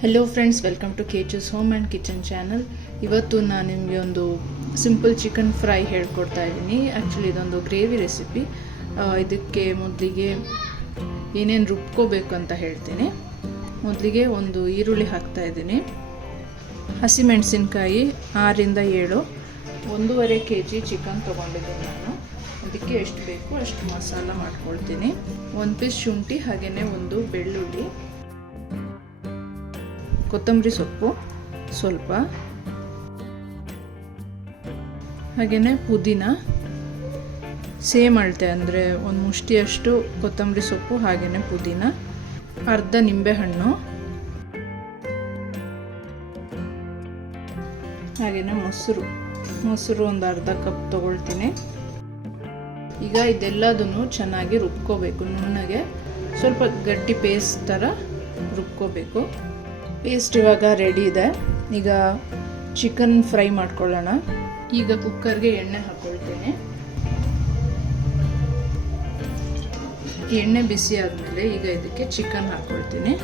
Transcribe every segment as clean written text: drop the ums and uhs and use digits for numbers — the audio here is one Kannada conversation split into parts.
ಹೆಲೋ ಫ್ರೆಂಡ್ಸ್, ವೆಲ್ಕಮ್ ಟು ಕೆಚುಸ್ ಹೋಮ್ ಆ್ಯಂಡ್ ಕಿಚನ್ ಚಾನಲ್. ಇವತ್ತು ನಾನು ನಿಮಗೆ ಒಂದು ಸಿಂಪಲ್ ಚಿಕನ್ ಫ್ರೈ ಹೇಳ್ಕೊಡ್ತಾ ಇದ್ದೀನಿ. ಆ್ಯಕ್ಚುಲಿ ಇದೊಂದು ಗ್ರೇವಿ ರೆಸಿಪಿ. ಇದಕ್ಕೆ ಮೊದಲಿಗೆ ಏನೇನು ರುಬ್ಕೋಬೇಕು ಅಂತ ಹೇಳ್ತೀನಿ. ಮೊದಲಿಗೆ ಒಂದು ಈರುಳ್ಳಿ ಹಾಕ್ತಾ ಇದ್ದೀನಿ, ಹಸಿಮೆಣಸಿನ್ಕಾಯಿ 6ರಿಂದ 7, 1.5 kg ಚಿಕನ್ ತೊಗೊಂಡಿದ್ದೀನಿ ನಾನು. ಅದಕ್ಕೆ ಎಷ್ಟು ಬೇಕು ಅಷ್ಟು ಮಸಾಲ ಮಾಡ್ಕೊಳ್ತೀನಿ. 1 ಪೀಸ್ ಶುಂಠಿ, ಹಾಗೆಯೇ 1 ಬೆಳ್ಳುಳ್ಳಿ, ಕೊತ್ತಂಬರಿ ಸೊಪ್ಪು ಸ್ವಲ್ಪ, ಹಾಗೆಯೇ ಪುದೀನ ಸೇಮ್ ಅಳತೆ, ಅಂದರೆ 1 ಮುಷ್ಟಿಯಷ್ಟು ಕೊತ್ತಂಬರಿ ಸೊಪ್ಪು, ಹಾಗೆಯೇ ಪುದೀನ, ಅರ್ಧ ನಿಂಬೆಹಣ್ಣು, ಹಾಗೆಯೇ ಮೊಸರು ಒಂದು ಅರ್ಧ ಕಪ್ ತೊಗೊಳ್ತೀನಿ. ಈಗ ಇದೆಲ್ಲದನ್ನು ಚೆನ್ನಾಗಿ ರುಬ್ಕೋಬೇಕು. ನುಣ್ಣಗೆ ಸ್ವಲ್ಪ ಗಟ್ಟಿ ಪೇಸ್ಟ್ ಥರ ರುಬ್ಕೋಬೇಕು. ಪೇಸ್ಟ್ ಇವಾಗ ರೆಡಿ ಇದೆ. ಈಗ ಚಿಕನ್ ಫ್ರೈ ಮಾಡ್ಕೊಳ್ಳೋಣ. ಈಗ ಕುಕ್ಕರ್ಗೆ ಎಣ್ಣೆ ಹಾಕ್ಕೊಳ್ತೀನಿ. ಎಣ್ಣೆ ಬಿಸಿ ಆದಮೇಲೆ ಈಗ ಇದಕ್ಕೆ ಚಿಕನ್ ಹಾಕ್ಕೊಳ್ತೀನಿ.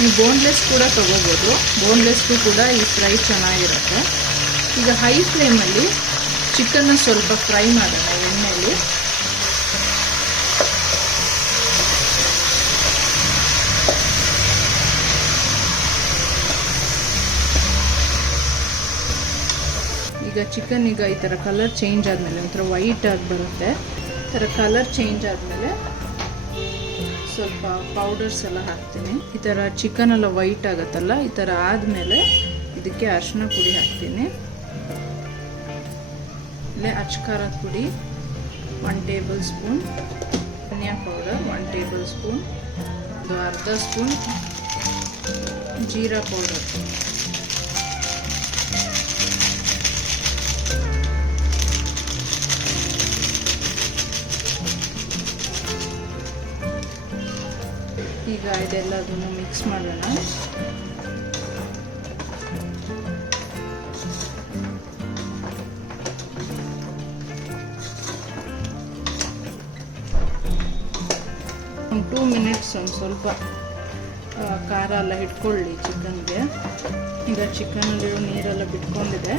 ನೀವು ಬೋನ್ಲೆಸ್ ಕೂಡ ತೊಗೋಬೋದು. ಬೋನ್ಲೆಸ್ಗೂ ಕೂಡ ಈ ಫ್ರೈ ಚೆನ್ನಾಗಿರುತ್ತೆ. ಈಗ ಹೈ ಫ್ಲೇಮಲ್ಲಿ ಚಿಕನ್ನ ಸ್ವಲ್ಪ ಫ್ರೈ ಮಾಡೋಣ ಎಣ್ಣೆಯಲ್ಲಿ. ಈಗ ಚಿಕನ್ ಈ ಥರ ಕಲರ್ ಚೇಂಜ್ ಆದಮೇಲೆ ಒಂಥರ ವೈಟ್ ಆಗಿ ಬರುತ್ತೆ. ಈ ಥರ ಕಲರ್ ಚೇಂಜ್ ಆದಮೇಲೆ ಸ್ವಲ್ಪ ಪೌಡರ್ಸ್ ಎಲ್ಲ ಹಾಕ್ತೀನಿ. ಈ ಥರ ಚಿಕನ್ ಎಲ್ಲ ವೈಟ್ ಆಗುತ್ತಲ್ಲ, ಈ ಥರ ಆದಮೇಲೆ ಇದಕ್ಕೆ ಅರಿಶಿನ ಪುಡಿ ಹಾಕ್ತೀನಿ. ಇಲ್ಲೇ ಅಚ್ಕಾರದ ಪುಡಿ 1 ಟೇಬಲ್ ಸ್ಪೂನ್, ಧನಿಯಾ ಪೌಡರ್ 1 ಟೇಬಲ್ ಸ್ಪೂನ್, ಒಂದು ಅರ್ಧ ಸ್ಪೂನ್ ಜೀರಾ ಪೌಡರ್, ಈಗ ಇದೆಲ್ಲದನ್ನು ಮಿಕ್ಸ್ ಮಾಡೋಣ. ಒಂದು 2 ಮಿನಿಟ್ಸ್ ಒಂದು ಸ್ವಲ್ಪ ಖಾರ ಎಲ್ಲ ಹಿಡ್ಕೊಳ್ಳಿ ಚಿಕನ್ಗೆ. ಈಗ ಚಿಕನಲ್ಲಿರೋ ನೀರೆಲ್ಲ ಬಿಟ್ಕೊಂಡಿದೆ.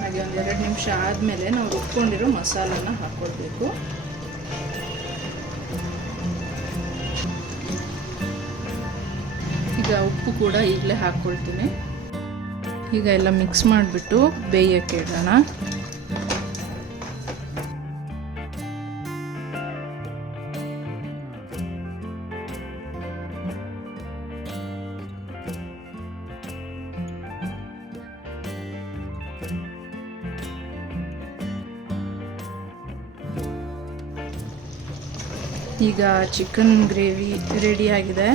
ಹಾಗೆ ಒಂದು 2 ನಿಮಿಷ ಆದಮೇಲೆ ನಾವು ರುಬ್ಕೊಂಡಿರೋ ಮಸಾಲನ ಹಾಕ್ಕೊಳ್ಬೇಕು. ಈಗ ಉಪ್ಪು ಕೂಡ ಈಗಲೇ ಹಾಕ್ಕೊಳ್ತೀನಿ. ಈಗ ಎಲ್ಲ ಮಿಕ್ಸ್ ಮಾಡಿಬಿಟ್ಟು ಬೇಯಕ್ಕೆ ಇಡೋಣ. ಈಗ ಚಿಕನ್ ಗ್ರೇವಿ ರೆಡಿಯಾಗಿದೆ,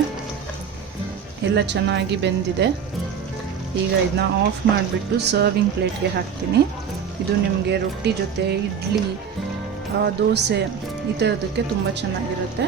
ಎಲ್ಲ ಚೆನ್ನಾಗಿ ಬೆಂದಿದೆ. ಈಗ ಇದನ್ನ ಆಫ್ ಮಾಡಿಬಿಟ್ಟು ಸರ್ವಿಂಗ್ ಪ್ಲೇಟ್ಗೆ ಹಾಕ್ತೀನಿ. ಇದು ನಿಮಗೆ ರೊಟ್ಟಿ ಜೊತೆ, ಇಡ್ಲಿ, ದೋಸೆ ಈ ಥರದಕ್ಕೆ ತುಂಬ ಚೆನ್ನಾಗಿರುತ್ತೆ.